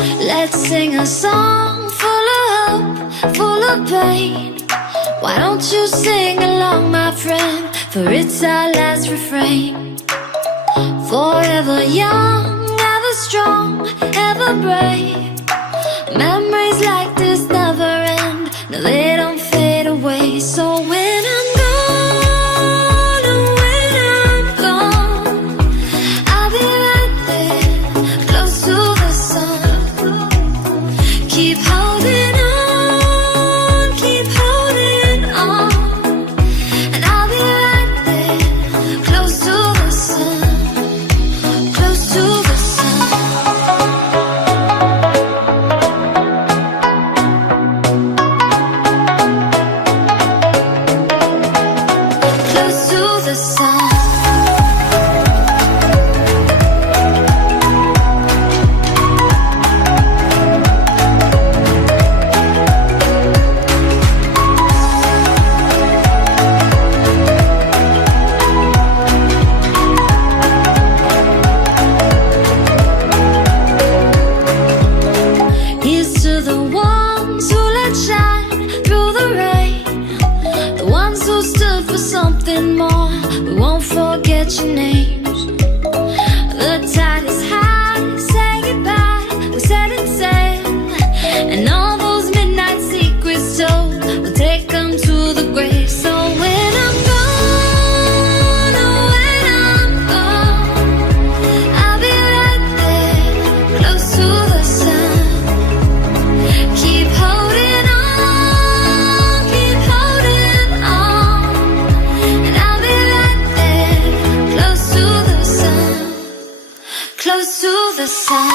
Let's sing a song full of hope, full of pain. Why don't you sing along, my friend? For it's our last refrain. Forever young, ever strong, ever brave. Memories like this never end. No, they don't fade away. So when I'm gone, oh, when I'm gone, I'll be right there, close to the sun. Keep holding on, keep holding on, and I'll be right there, close to the sun, close to the sun. Close to the sun. Here's to the ones who let shine through the rain, the ones who stood for something more. We won't forget your names. The tide is high, say goodbye, we set it sail, and all those midnight secrets told, we'll take them to the grave. So when I'm gone, oh, when I'm gone, I'll be right there, close to the sun. Keep holding on, and I'll be right there, close to the sun, close to the sun. Close to the sun.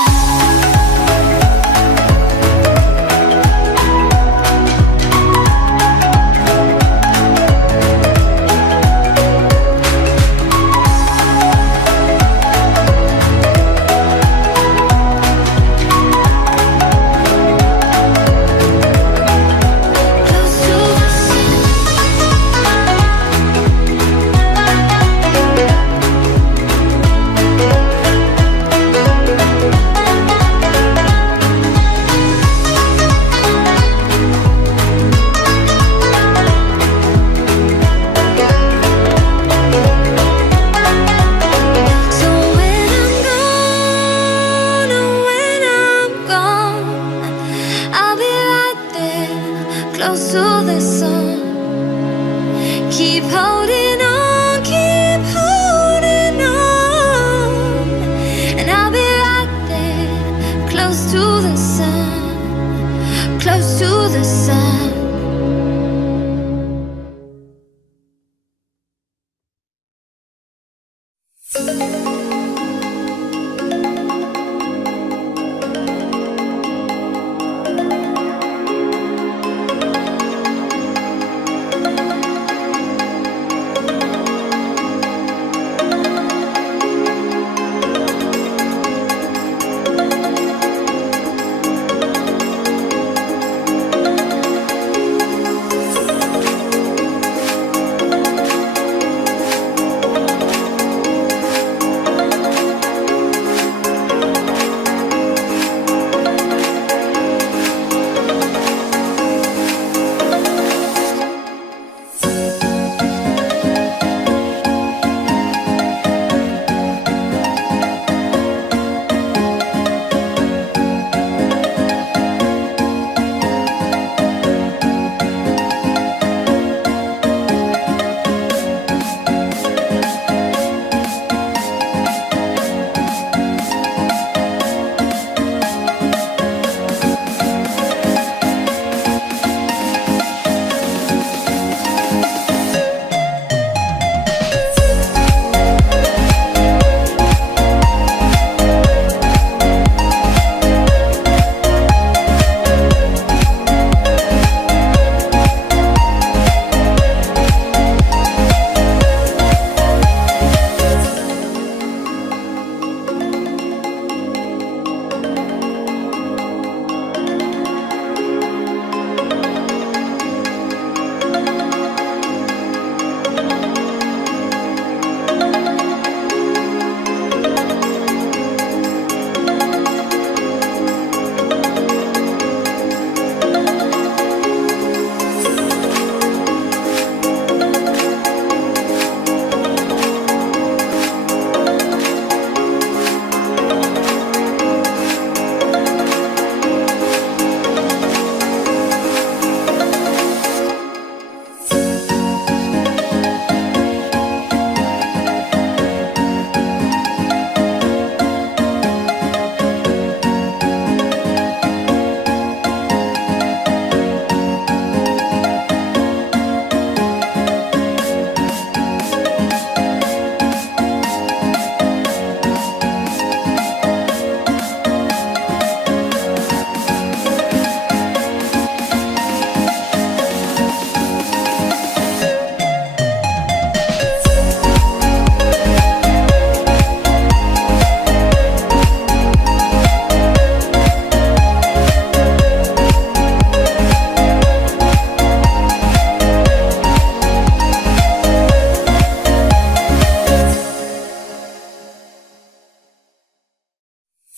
So when I'm gone, oh, when I'm gone, I'll be right there, close to the sun. Keep holding on, and I'll be right there, close to the sun, close to the sun.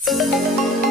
you.